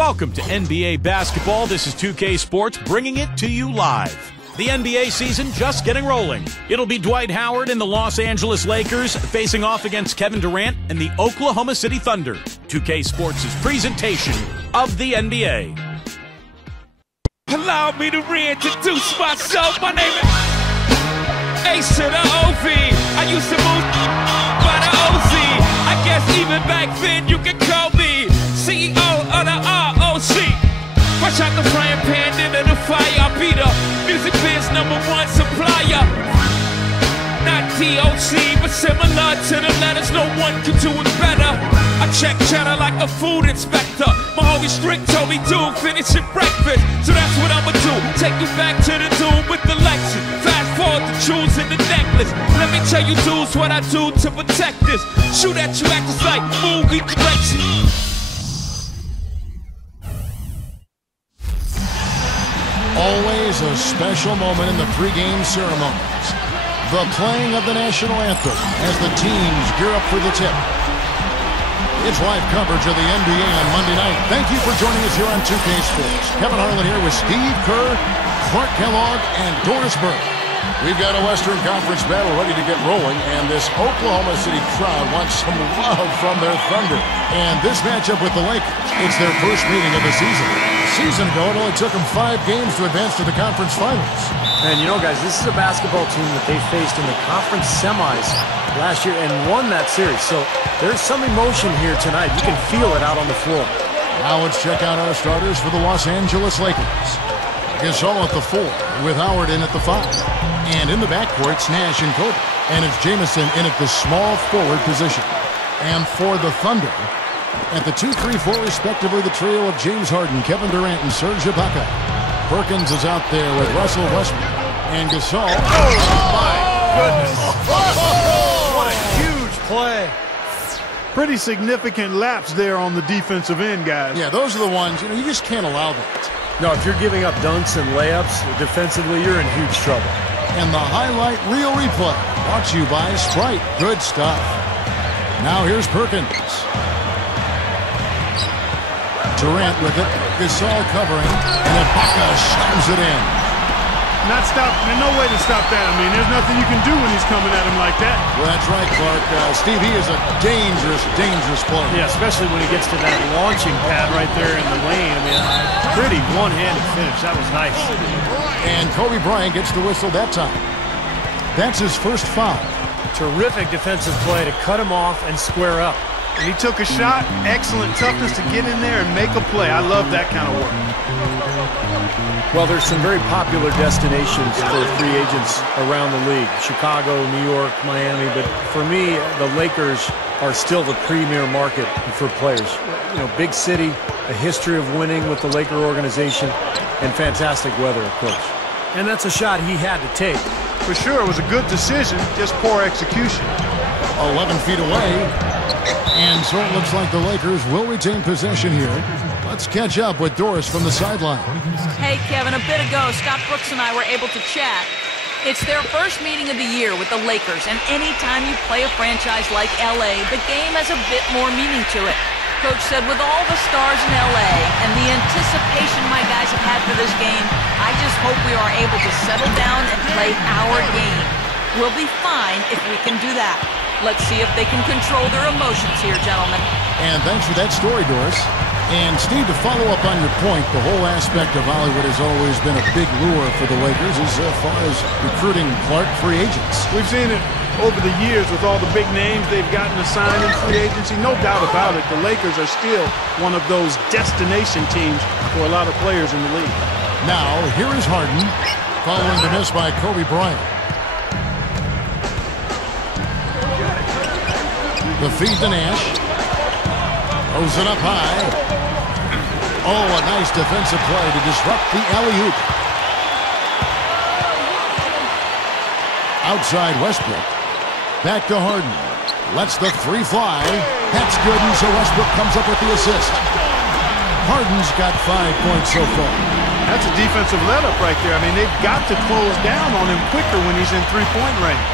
Welcome to NBA basketball. This is 2K Sports bringing it to you live. The NBA season just getting rolling. It'll be Dwight Howard and the Los Angeles Lakers facing off against Kevin Durant and the Oklahoma City Thunder. 2K Sports' presentation of the NBA. Allow me to reintroduce myself. My name is Ace to the OV. I used to move by the OZ. I guess even back then you could call me CEO of the ROC. Fresh out the frying pan into the fire. I be the music biz #1 supplier. Not DOC, but similar to the letters. No one can do it better. I check cheddar like a food inspector. My homie Strick told me, dude, finish your breakfast. So that's what I'ma do. Take you back to the dude with the Lexus. Fast forward to choosing the necklace. Let me tell you, dudes, what I do to protect this. Shoot at you, act just like movie direction. Always a special moment in the pregame ceremonies. The playing of the national anthem as the teams gear up for the tip. It's live coverage of the NBA on Monday night. Thank you for joining us here on 2K Sports. Kevin Harlan here with Steve Kerr, Clark Kellogg, and Doris Burke. We've got a Western Conference battle ready to get rolling, and this Oklahoma City crowd wants some love from their Thunder. And this matchup with the Lakers, it's their first meeting of the season. A season ago, it only took them 5 games to advance to the conference finals. And you know, guys, this is a basketball team that they faced in the conference semis last year and won that series. So there's some emotion here tonight. You can feel it out on the floor. Now let's check out our starters for the Los Angeles Lakers. Gasol at the 4, with Howard in at the 5. And in the backcourt, it's Nash and Kobe. And it's Jamison in at the small forward position. And for the Thunder, at the 2, 3, 4, respectively, the trio of James Harden, Kevin Durant, and Serge Ibaka. Perkins is out there with Russell Westbrook. And Gasol. Oh, my goodness. What a huge play. Pretty significant lapse there on the defensive end, guys. Yeah, those are the ones, you just can't allow that. No, if you're giving up dunks and layups, defensively, you're in huge trouble. And the highlight reel replay, brought to you by Sprite. Good stuff. Now here's Perkins. Durant with it. Gasol covering. And Ibaka slams it in. There's no way to stop that. I mean, there's nothing you can do when he's coming at him like that. Well, that's right, Clark. Steve, he is a dangerous, dangerous player. Yeah, especially when he gets to that launching pad right there in the lane. I mean, pretty one-handed finish. That was nice. And Kobe Bryant gets the whistle that time. That's his first foul. Terrific defensive play to cut him off and square up. And he took a shot. Excellent toughness to get in there and make a play. I love that kind of work. Well, there's some very popular destinations for free agents around the league. Chicago, New York, Miami. But for me, the Lakers are still the premier market for players. You know, big city, a history of winning with the Laker organization, and fantastic weather, of course. And that's a shot he had to take. For sure, it was a good decision, just poor execution. 11 feet away. And so it looks like the Lakers will retain possession here. Let's catch up with Doris from the sideline. Hey, Kevin, a bit ago, Scott Brooks and I were able to chat. It's their first meeting of the year with the Lakers, and anytime you play a franchise like LA, the game has a bit more meaning to it. Coach said with all the stars in LA and the anticipation my guys have had for this game, I just hope we are able to settle down and play our game. We'll be fine if we can do that. Let's see if they can control their emotions here, gentlemen. And thanks for that story, Doris. And Steve, to follow up on your point, the whole aspect of Hollywood has always been a big lure for the Lakers as far as recruiting Clark free agents. We've seen it over the years with all the big names they've gotten assigned in free agency. No doubt about it, the Lakers are still one of those destination teams for a lot of players in the league. Now, here is Harden, following the miss by Kobe Bryant. The feed to Nash. Throws it up high. Oh, a nice defensive play to disrupt the alley-oop. Outside Westbrook. Back to Harden. Lets the 3 fly. That's good, and so Westbrook comes up with the assist. Harden's got 5 points so far. That's a defensive let-up right there. I mean, they've got to close down on him quicker when he's in three-point range.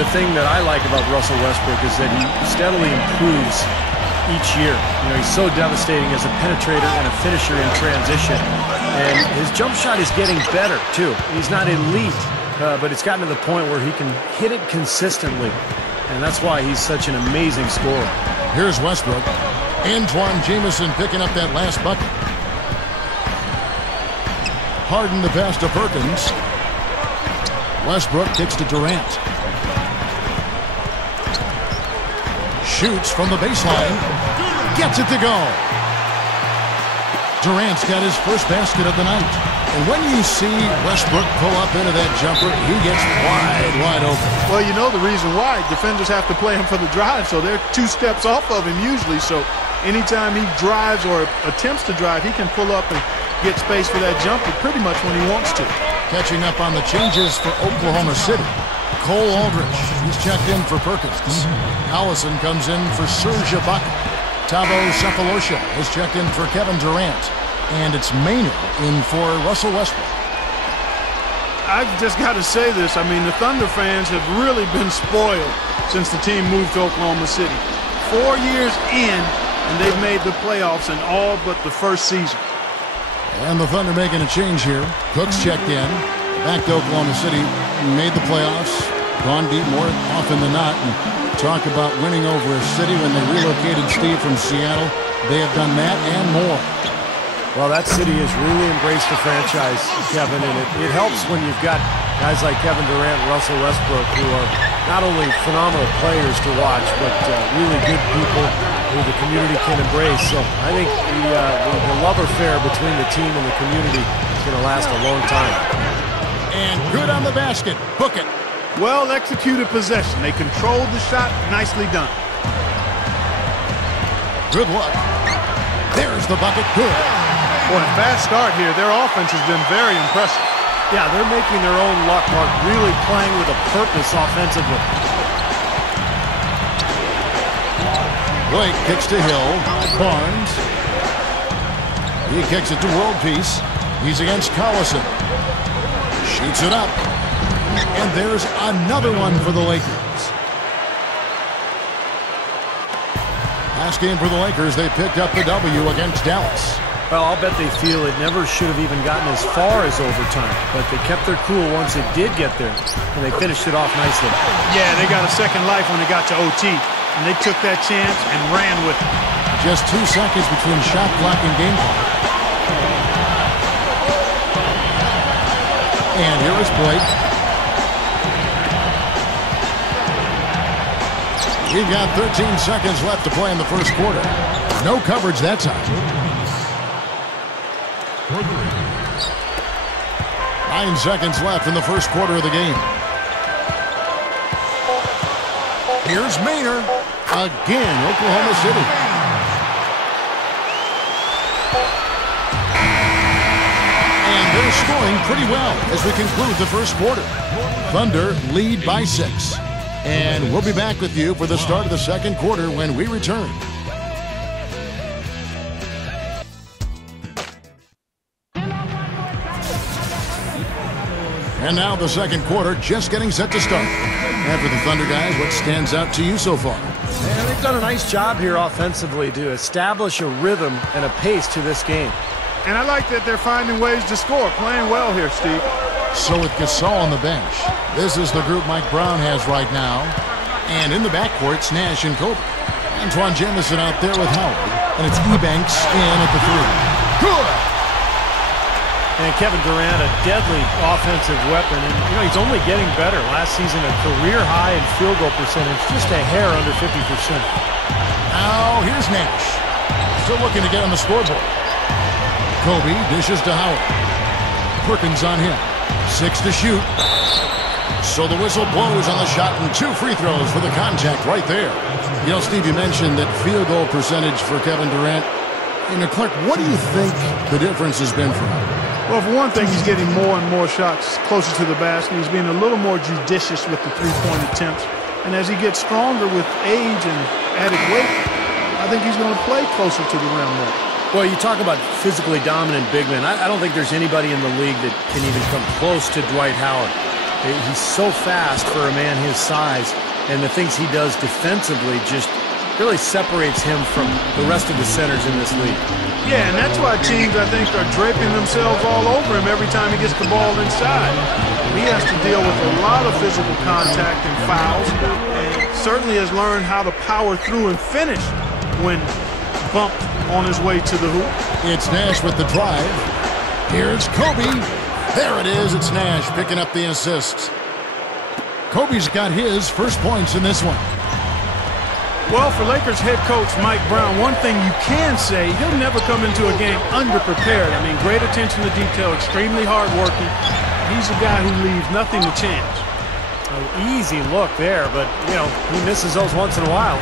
The thing that I like about Russell Westbrook is that he steadily improves each year. You know, he's so devastating as a penetrator and a finisher in transition. And his jump shot is getting better, too. He's not elite, but it's gotten to the point where he can hit it consistently. And that's why he's such an amazing scorer. Here's Westbrook. Antoine Jamison picking up that last bucket. Harden the pass to Perkins. Westbrook kicks to Durant. Shoots from the baseline. Gets it to go. Durant's got his first basket of the night. And when you see Westbrook pull up into that jumper, he gets wide open. Well, you know the reason why. Defenders have to play him for the drive, so they're 2 steps off of him usually. So anytime he drives or attempts to drive, he can pull up and get space for that jumper pretty much when he wants to. Catching up on the changes for Oklahoma City. Cole Aldrich, he's checked in for Perkins. Allison comes in for Serge Ibaka. Tavo Cephalosha has checked in for Kevin Durant. And it's Maynard in for Russell Westbrook. I've just got to say this. I mean, the Thunder fans have really been spoiled since the team moved to Oklahoma City. 4 years in, and they've made the playoffs in all but the first season. And the Thunder making a change here. Cook's checked in. Back to Oklahoma City. Made the playoffs. Gone deep more often than not. And talk about winning over a city when they relocated Steve from Seattle. They have done that and more. Well, that city has really embraced the franchise, Kevin, and it helps when you've got guys like Kevin Durant and Russell Westbrook who are not only phenomenal players to watch, but really good people who the community can embrace. So I think the love affair between the team and the community is going to last a long time. And good on the basket. Book it. Well executed possession. They controlled the shot. Nicely done. Good luck. There's the bucket. Good. Boy, fast start here. Their offense has been very impressive. Yeah, they're making their own luck, Mark, really playing with a purpose offensively. Blake kicks to Hill. Barnes. He kicks it to World Peace. He's against Collison. Shoots it up. And there's another one for the Lakers. Last game for the Lakers, they picked up the W against Dallas. Well, I'll bet they feel it never should have even gotten as far as overtime, but they kept their cool once it did get there, and they finished it off nicely. Yeah, they got a second life when it got to OT, and they took that chance and ran with it. Just 2 seconds between shot clock and game clock. And here is Blake. We've got 13 seconds left to play in the first quarter. No coverage that time. 9 seconds left in the first quarter of the game. Here's Maynard. Again, Oklahoma City. And they're scoring pretty well as we conclude the first quarter. Thunder lead by 6. And we'll be back with you for the start of the second quarter when we return. And now the second quarter just getting set to start. And for the Thunder guys, what stands out to you so far? Man, they've done a nice job here offensively to establish a rhythm and a pace to this game. And I like that they're finding ways to score. Playing well here, Steve. So with Gasol on the bench, this is the group Mike Brown has right now. And in the backcourt, it's Nash and Kobe. Antoine Jamison out there with Howard. And it's Ebanks in at the 3. Good! And Kevin Durant, a deadly offensive weapon. And, you know, he's only getting better. Last season, a career high in field goal percentage, just a hair under 50%. Now, here's Nash. Still looking to get on the scoreboard. Kobe dishes to Howard. Perkins on him. 6 to shoot. So the whistle blows on the shot and 2 free throws for the contact right there. You know, Steve, you mentioned that field goal percentage for Kevin Durant. You know, Clark, what do you think the difference has been for him? Well, for one thing, he's getting more and more shots closer to the basket. He's being a little more judicious with the three-point attempts. And as he gets stronger with age and added weight, I think he's going to play closer to the rim more. Well, you talk about physically dominant big men. I don't think there's anybody in the league that can even come close to Dwight Howard. He's so fast for a man his size, and the things he does defensively just really separates him from the rest of the centers in this league. Yeah, and that's why teams, I think, are draping themselves all over him every time he gets the ball inside. He has to deal with a lot of physical contact and fouls, and certainly has learned how to power through and finish when bumped on his way to the hoop. It's Nash with the drive. Here's Kobe. There it is. It's Nash picking up the assists. Kobe's got his first points in this one. Well, for Lakers head coach Mike Brown, one thing you can say, he'll never come into a game underprepared. I mean, great attention to detail, extremely hardworking. He's a guy who leaves nothing to chance. An easy look there, but, you know, he misses those once in a while.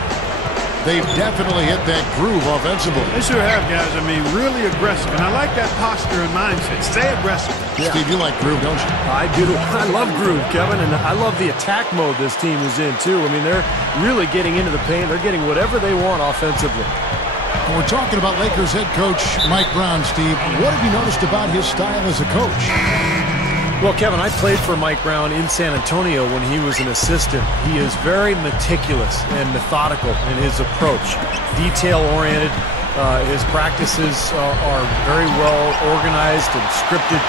They've definitely hit that groove offensively. They sure have, guys. I mean, really aggressive. And I like that posture and mindset. Stay aggressive. Yeah. Steve, you like groove, don't you? I do. I love groove, Kevin, and I love the attack mode this team is in, too. I mean, they're really getting into the paint. They're getting whatever they want offensively. And we're talking about Lakers head coach Mike Brown, Steve. What have you noticed about his style as a coach? Well, Kevin, I played for Mike Brown in San Antonio when he was an assistant. He is very meticulous and methodical in his approach, detail-oriented. His practices are very well organized and scripted.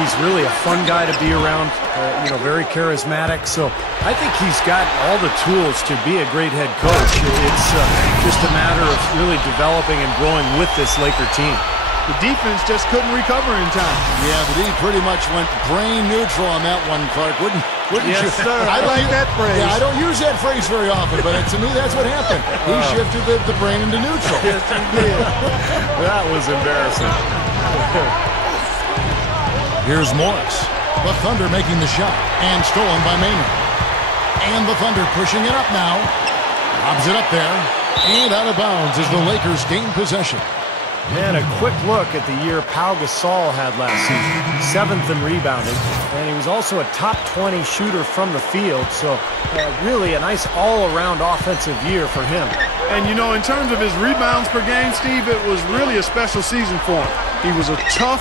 He's really a fun guy to be around, you know, very charismatic. So I think he's got all the tools to be a great head coach. It's just a matter of really developing and growing with this Laker team. The defense just couldn't recover in time. Yeah, the D pretty much went brain neutral on that one, Clark. Wouldn't yes, you? Sir. I like that phrase. Yeah, I don't use that phrase very often, but to me, that's what happened. He shifted the brain into neutral. Yes, he did. That was embarrassing. Here's Morris. The Thunder making the shot, and stolen by Maynard. And the Thunder pushing it up now. Lobs it up there, and out of bounds as the Lakers gain possession. And a quick look at the year Pau Gasol had last season. 7th in rebounding, and he was also a top 20 shooter from the field, so really a nice all-around offensive year for him. And, you know, in terms of his rebounds per game, Steve, it was really a special season for him. He was a tough,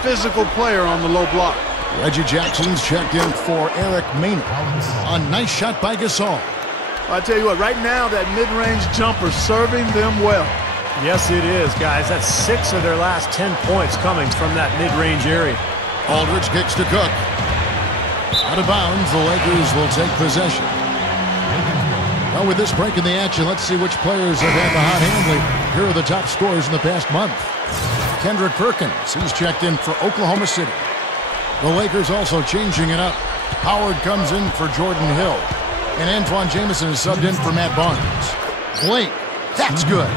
physical player on the low block. Reggie Jackson's checked in for Eric Maynard. A nice shot by Gasol. I tell you what, right now, that mid-range jumper serving them well. Yes, it is, guys. That's 6 of their last 10 points coming from that mid-range area. Aldridge kicks to Cook. Out of bounds, the Lakers will take possession. Well, with this break in the action, let's see which players have had the hot handling. Here are the top scorers in the past month. Kendrick Perkins, he's checked in for Oklahoma City. The Lakers also changing it up. Howard comes in for Jordan Hill. And Antoine Jamison is subbed in for Matt Barnes. Blake, that's good.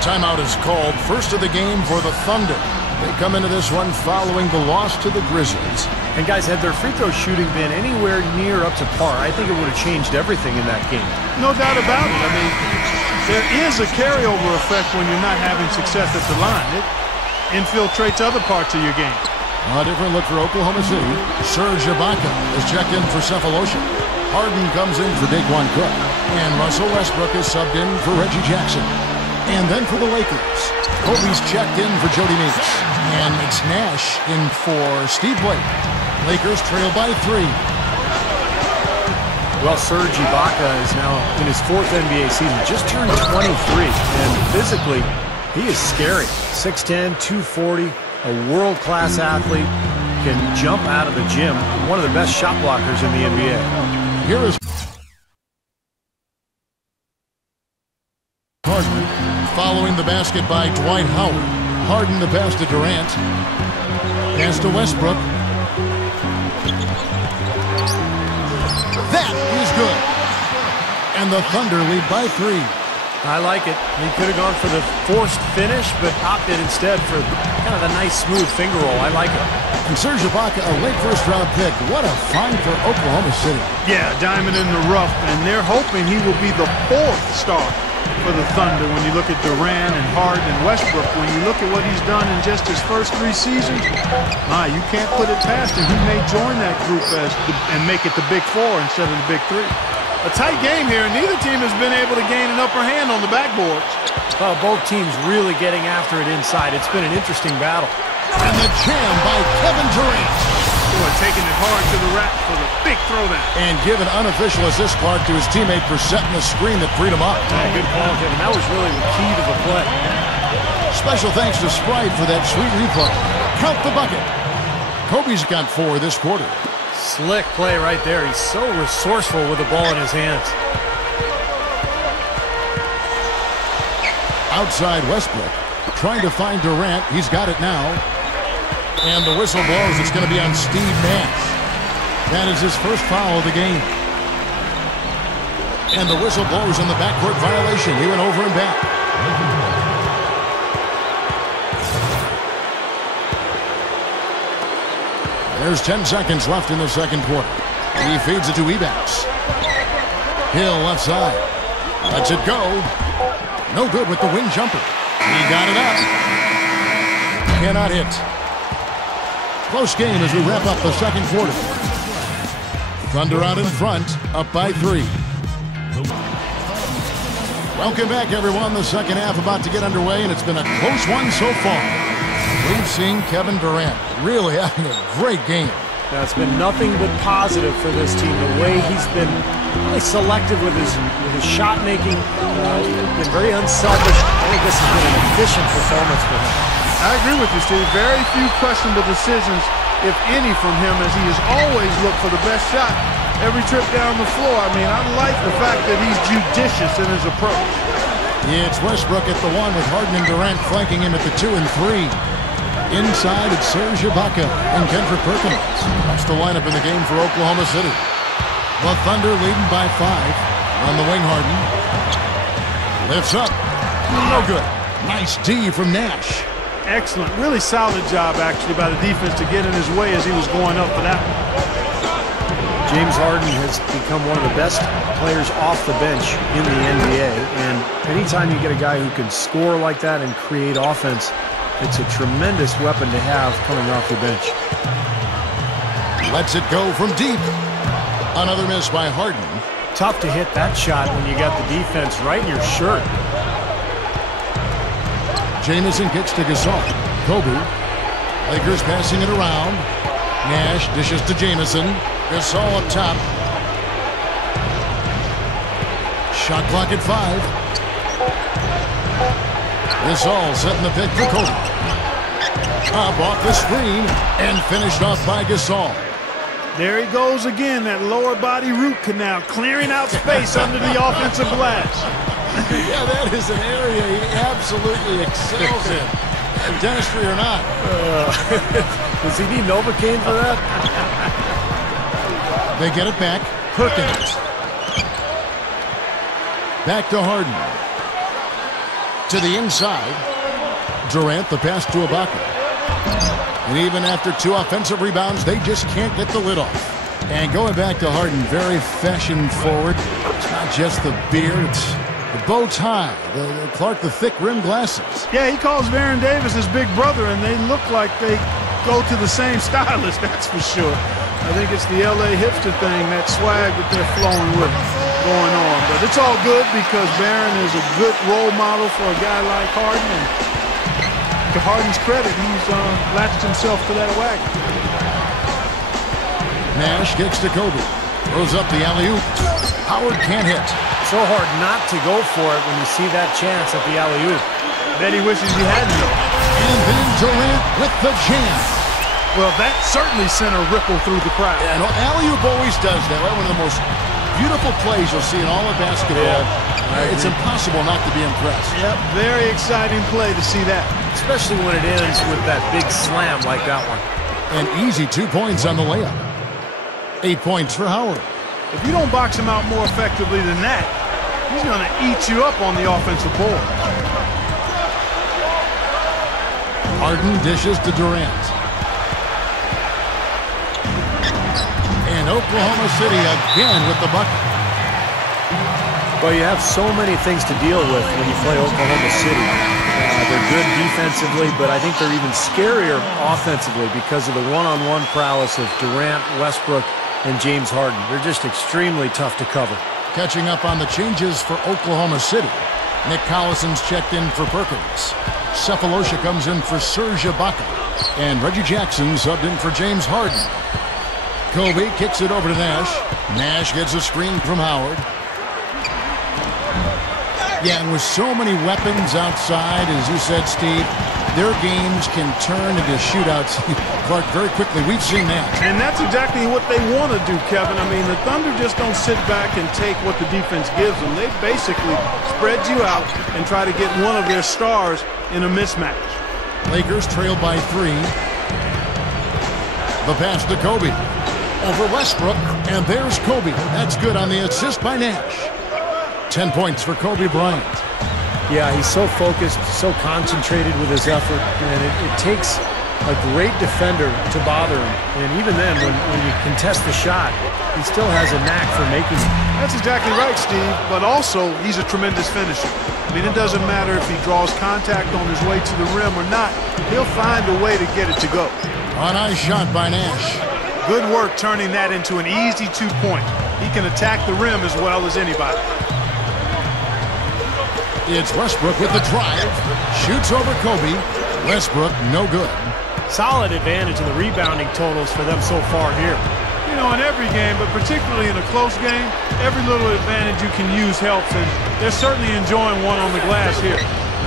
Timeout is called. First of the game for the Thunder. They come into this one following the loss to the Grizzlies. And guys, had their free throw shooting been anywhere near up to par, I think it would have changed everything in that game. No doubt about it. I mean, there is a carryover effect when you're not having success at the line. It infiltrates other parts of your game. A different look for Oklahoma City. Serge Ibaka is checked in for Cephalosha. Harden comes in for Daquan Cook. And Russell Westbrook is subbed in for Reggie Jackson. And then for the Lakers, Kobe's checked in for Jody Meeks. And it's Nash in for Steve Blake. Lakers trail by 3. Well, Serge Ibaka is now in his 4th NBA season, just turned 23. And physically, he is scary. 6'10", 240. A world-class athlete, can jump out of the gym. One of the best shot blockers in the NBA. Here is Harden following the basket by Dwight Howard. Harden the pass to Durant. Pass to Westbrook. That is good. And the Thunder lead by 3. I like it. He could have gone for the forced finish, but opted instead for kind of a nice, smooth finger roll. I like it. And Serge Ibaka, a late first-round pick. What a find for Oklahoma City. Yeah, diamond in the rough, and they're hoping he will be the 4th star for the Thunder when you look at Durant and Harden and Westbrook. When you look at what he's done in just his first 3 seasons, you can't put it past him. He may join that group and make it the Big 4 instead of the Big 3. A tight game here, and neither team has been able to gain an upper hand on the backboards. Well, both teams really getting after it inside. It's been an interesting battle. And the jam by Kevin Durant. Boy, taking it hard to the rack for the big throwdown. And give an unofficial assist, Clark, to his teammate for setting the screen that freed him up. Yeah, good call, Kevin. That was really the key to the play. Special thanks to Sprite for that sweet replay. Count the bucket. Kobe's got 4 this quarter. Slick play right there. He's so resourceful with the ball in his hands. Outside Westbrook, trying to find Durant. He's got it now. And the whistle blows. It's going to be on Steve Nash. That is his first foul of the game. And the whistle blows on the backcourt violation. He went over and back. There's 10 seconds left in the second quarter. He feeds it to Ebax. Hill left side. Lets it go. No good with the wing jumper. He got it up. Cannot hit. Close game as we wrap up the second quarter. Thunder out in front, up by 3. Welcome back, everyone. The second half about to get underway, and it's been a close one so far. We've seen Kevin Durant really having a great game. Now, it's been nothing but positive for this team. The way he's been really selective with his shot making, been very unselfish. I think this has been an efficient performance for him. I agree with you, Steve. Very few questionable decisions, if any, from him, as he has always looked for the best shot every trip down the floor. I mean, I like the fact that he's judicious in his approach. It's Westbrook at the 1 with Harden and Durant flanking him at the 2 and 3. Inside, it's Serge Ibaka and Kendrick Perkins. That's the lineup in the game for Oklahoma City. The Thunder leading by 5 on the wing. Harden lifts up. No good. Nice D from Nash. Excellent. Really solid job, actually, by the defense to get in his way as he was going up for that one. James Harden has become one of the best players off the bench in the NBA. And anytime you get a guy who can score like that and create offense, it's a tremendous weapon to have coming off the bench. Lets it go from deep. Another miss by Harden. Tough to hit that shot when you got the defense right in your shirt. Jamison gets to Gasol. Kobe. Lakers passing it around. Nash dishes to Jamison. Gasol up top. Shot clock at 5. Gasol setting the pick for Kobe. Up off the screen and finished off by Gasol. There he goes again, that lower body root canal, clearing out space under the offensive glass. Yeah, that is an area he absolutely excels in. Dentistry or not. Does he need Novocaine for that? They get it back. Perkins. Back to Harden. To the inside. Durant, the pass to Ibaka. And even after 2 offensive rebounds, they just can't get the lid off. And going back to Harden, very fashion forward. It's not just the beard, it's the bow tie, the thick rim glasses. Yeah, he calls Baron Davis his big brother, and they look like they go to the same stylist, that's for sure. I think it's the LA hipster thing, that swag that they're flowing with going on. But it's all good because Baron is a good role model for a guy like Harden. And to Harden's credit, he's latched himself to that wagon. Nash gets to Kobe. Throws up the alley-oop. Howard can't hit. So hard not to go for it when you see that chance at the alley-oop. Bet he wishes he hadn't. And then Durant with the jam. Well, that certainly sent a ripple through the crowd. Yeah, no, alley-oop always does that. Right? One of the most beautiful plays you'll see in all of basketball. Yeah, it's impossible not to be impressed. Yep, very exciting play to see that. Especially when it ends with that big slam like that one. An easy 2 points on the layup. 8 points for Howard. If you don't box him out more effectively than that, he's going to eat you up on the offensive board. Harden dishes to Durant. And Oklahoma City again with the bucket. Well, you have so many things to deal with when you play Oklahoma City. They're good defensively, but I think they're even scarier offensively because of the one-on-one prowess of Durant, Westbrook, and James Harden. They're just extremely tough to cover. Catching up on the changes for Oklahoma City. Nick Collison's checked in for Perkins. Cephalosha comes in for Serge Ibaka. And Reggie Jackson subbed in for James Harden. Kobe kicks it over to Nash. Nash gets a screen from Howard. Yeah, and with so many weapons outside, as you said, Steve, their games can turn into shootouts, Clark, very quickly. We've seen that. And that's exactly what they want to do, Kevin. I mean, the Thunder just don't sit back and take what the defense gives them. They basically spread you out and try to get one of their stars in a mismatch. Lakers trail by 3. The pass to Kobe. Over Westbrook, and there's Kobe. That's good on the assist by Nash. 10 points for Kobe Bryant. Yeah, he's so focused, so concentrated with his effort, and it takes a great defender to bother him. And even then, when you contest the shot, he still has a knack for making it. That's exactly right, Steve, but also he's a tremendous finisher. I mean, it doesn't matter if he draws contact on his way to the rim or not. He'll find a way to get it to go. A nice shot by Nash. Good work turning that into an easy 2-point. He can attack the rim as well as anybody. It's Westbrook with the drive. Shoots over Kobe. Westbrook, no good. Solid advantage in the rebounding totals for them so far here. You know, in every game, but particularly in a close game, every little advantage you can use helps, and they're certainly enjoying one on the glass here.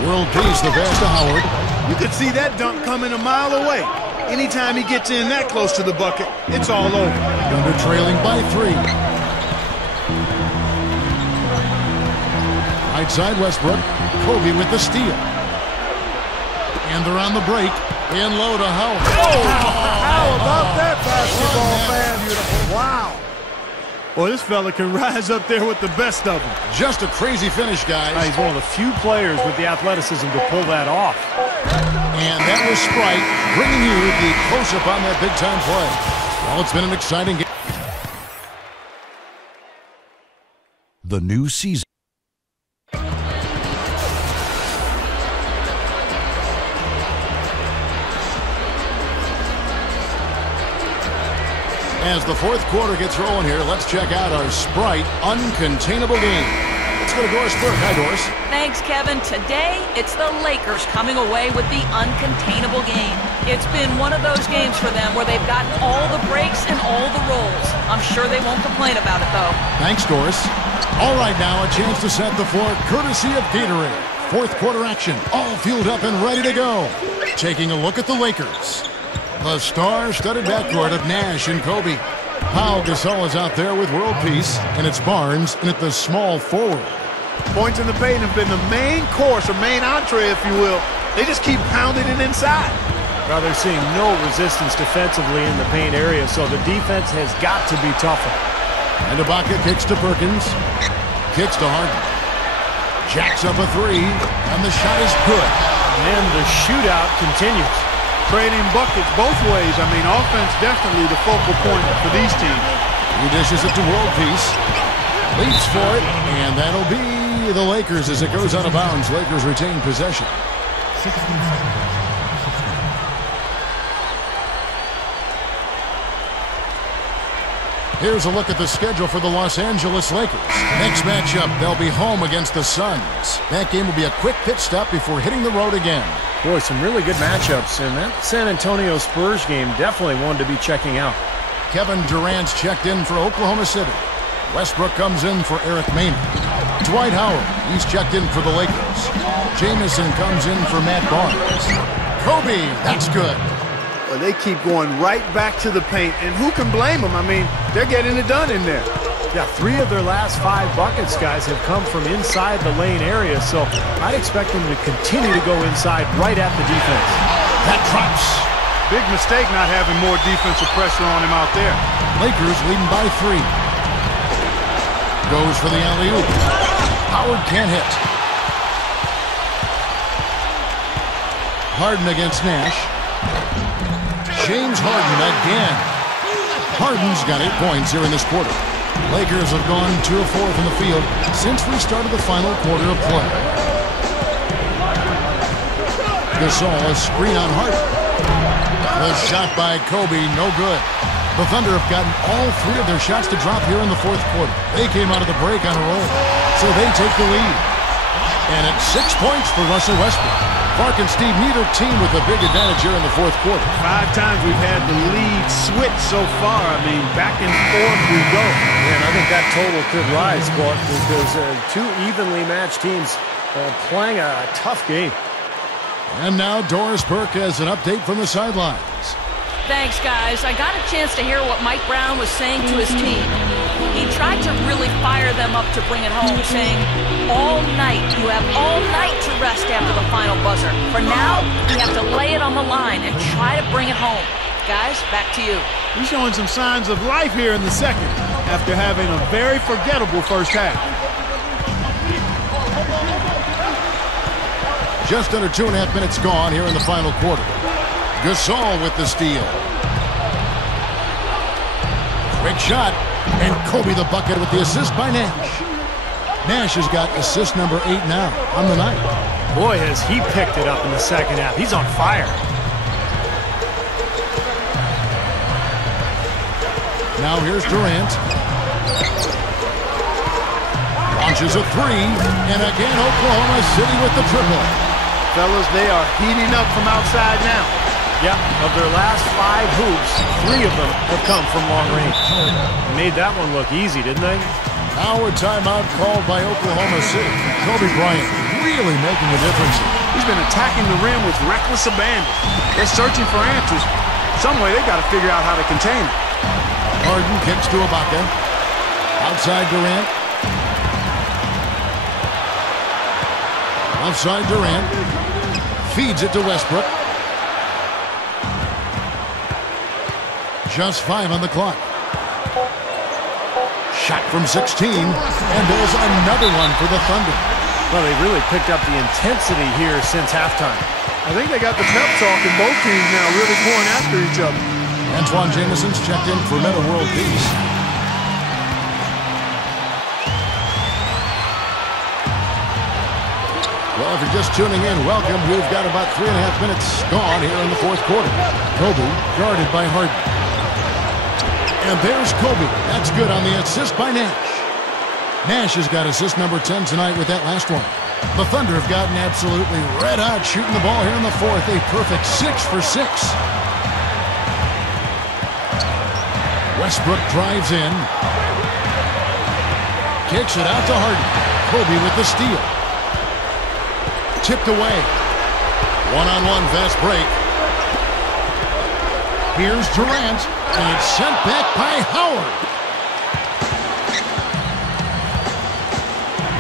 World peace, the pass to Howard. You could see that dunk coming a mile away. Anytime he gets in that close to the bucket, it's all over. Thunder trailing by 3. Right side Westbrook. Kobe with the steal. And they're on the break. In low to Howard. How about that basketball, fan? Beautiful. Wow. Boy, this fella can rise up there with the best of them. Just a crazy finish, guys. He's one of the few players with the athleticism to pull that off. And that was Sprite bringing you the close-up on that big-time play. Well, it's been an exciting game. The new season. As the fourth quarter gets rolling here, let's check out our Sprite Uncontainable game. Let's go to Doris Burke. Hi, Doris. Thanks, Kevin. Today, it's the Lakers coming away with the uncontainable game. It's been one of those games for them where they've gotten all the breaks and all the rolls. I'm sure they won't complain about it, though. Thanks, Doris. All right, now a chance to set the floor courtesy of Gatorade. Fourth quarter action, all fueled up and ready to go. Taking a look at the Lakers. The star-studded backcourt of Nash and Kobe. Pau Gasol is out there with world peace, and it's Barnes in at the small forward. Points in the paint have been the main course, or main entree, if you will. They just keep pounding it inside. Well, they're seeing no resistance defensively in the paint area, so the defense has got to be tougher. And Ibaka kicks to Perkins. Kicks to Harden. Jacks up a 3, and the shot is good. And the shootout continues. Trading buckets both ways. I mean, offense definitely the focal point for these teams. He dishes it to world peace. Leaps for it, and that'll be the Lakers as it goes out of bounds. Lakers retain possession. Here's a look at the schedule for the Los Angeles Lakers. Next matchup, they'll be home against the Suns. That game will be a quick pit stop before hitting the road again. Boy, some really good matchups, and that San Antonio Spurs game definitely one to be checking out. Kevin Durant's checked in for Oklahoma City. Westbrook comes in for Eric Maynard. Dwight Howard, he's checked in for the Lakers. Jamison comes in for Matt Barnes. Kobe, that's good. Well, they keep going right back to the paint, and who can blame them? I mean, they're getting it done in there. Yeah, 3 of their last 5 buckets, guys, have come from inside the lane area, so I'd expect them to continue to go inside right at the defense. That drops. Big mistake not having more defensive pressure on him out there. Lakers leading by 3. Goes for the alley-oop. Howard can't hit. Harden against Nash. James Harden again. Harden's got 8 points here in this quarter. Lakers have gone 2 of 4 from the field since we started the final quarter of play. Gasol, a screen on Harden. The shot by Kobe, no good. The Thunder have gotten all 3 of their shots to drop here in the fourth quarter. They came out of the break on a roll, so they take the lead. And it's 6 points for Russell Westbrook. Clark and Steve, neither team with a big advantage here in the fourth quarter. 5 times we've had the lead switch so far. I mean, back and forth we go. And I think that total could rise, Clark, because two evenly matched teams playing a tough game. And now Doris Burke has an update from the sidelines. Thanks, guys. I got a chance to hear what Mike Brown was saying to his team. He tried to really fire them up to bring it home, saying, all night, you have all night to rest after the final buzzer. For now, you have to lay it on the line and try to bring it home. Guys, back to you. He's showing some signs of life here in the second after having a very forgettable first half. Just under 2.5 minutes gone here in the final quarter. Gasol with the steal. Quick shot. And Kobe the bucket with the assist by Nash. Nash has got assist number 8 now on the night. Boy, has he picked it up in the second half. He's on fire. Now here's Durant. Launches a 3. And again, Oklahoma City with the triple. Fellas, they are heating up from outside now. Yeah, of their last 5 hoops, 3 of them have come from long range. Made that one look easy, didn't they? Now a timeout called by Oklahoma City. Kobe Bryant really making a difference. He's been attacking the rim with reckless abandon. They're searching for answers. Some way they've got to figure out how to contain it. Harden kicks to Ibaka. Outside Durant. Outside Durant. Feeds it to Westbrook. Just 5 on the clock. Shot from 16. And there's another one for the Thunder. Well, they really picked up the intensity here since halftime. I think they got the pep talk in both teams now, really going after each other. Antoine Jameson's checked in for Meta World Peace. Well, if you're just tuning in, welcome. We've got about 3.5 minutes gone here in the fourth quarter. Kobe guarded by Harden. And there's Kobe. That's good on the assist by Nash. Nash has got assist number 10 tonight with that last one. The Thunder have gotten absolutely red hot shooting the ball here in the fourth. A perfect 6 for 6. Westbrook drives in. Kicks it out to Harden. Kobe with the steal. Tipped away. One-on-one fast break. Here's Durant. And it's sent back by Howard.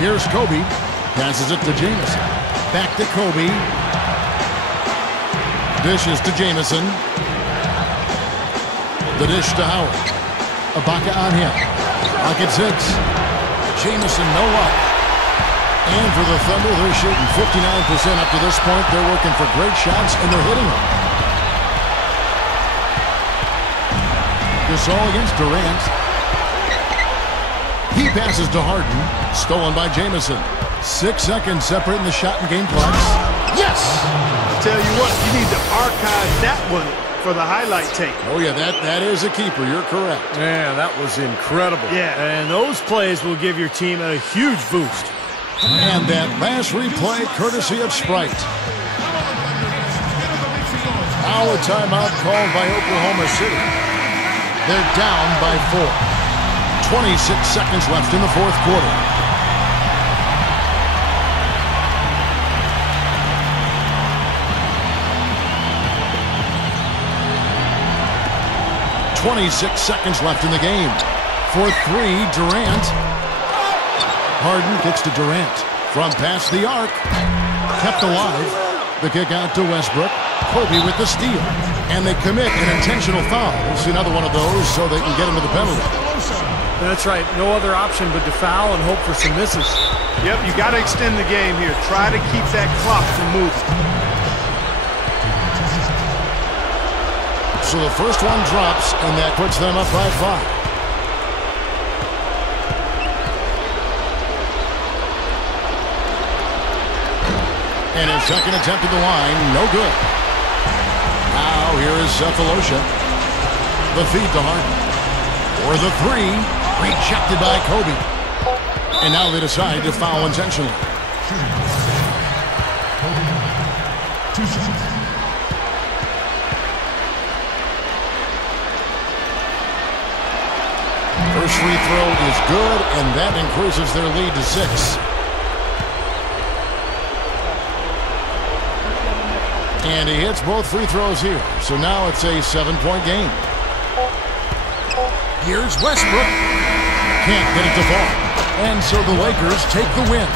Here's Kobe. Passes it to Jamison. Back to Kobe. Dishes to Jamison. The dish to Howard. Ibaka on him. Pocket 6. Jamison, no luck. And for the Thunder, they're shooting 59% up to this point. They're working for great shots, and they're hitting them. Gasol against Durant. He passes to Harden. Stolen by Jamison. 6 seconds separating the shot and game clocks. Yes! I tell you what, you need to archive that one for the highlight tape. Oh, yeah, that is a keeper. You're correct. Yeah, that was incredible. Yeah. And those plays will give your team a huge boost. And that last replay, courtesy of Sprite. Now a timeout called by Oklahoma City. They're down by 4. 26 seconds left in the fourth quarter. .26 seconds left in the game. For 3, Durant. Harden kicks to Durant. From past the arc. Kept alive. The kick out to Westbrook. Kobe with the steal. And they commit an intentional foul. We'll see another one of those so they can get into the penalty. That's right. No other option but to foul and hope for some misses. Yep, you got to extend the game here. Try to keep that clock from moving. So the first one drops, and that puts them up by 5. And his second attempt at the line, no good. Now here is Cephalosha. The feed to Harden. For the 3, rejected by Kobe. And now they decide to foul intentionally. First free throw is good, and that increases their lead to 6. And he hits both free throws here. So now it's a 7-point game. Here's Westbrook. Can't get it to fall. And so the Lakers take the win.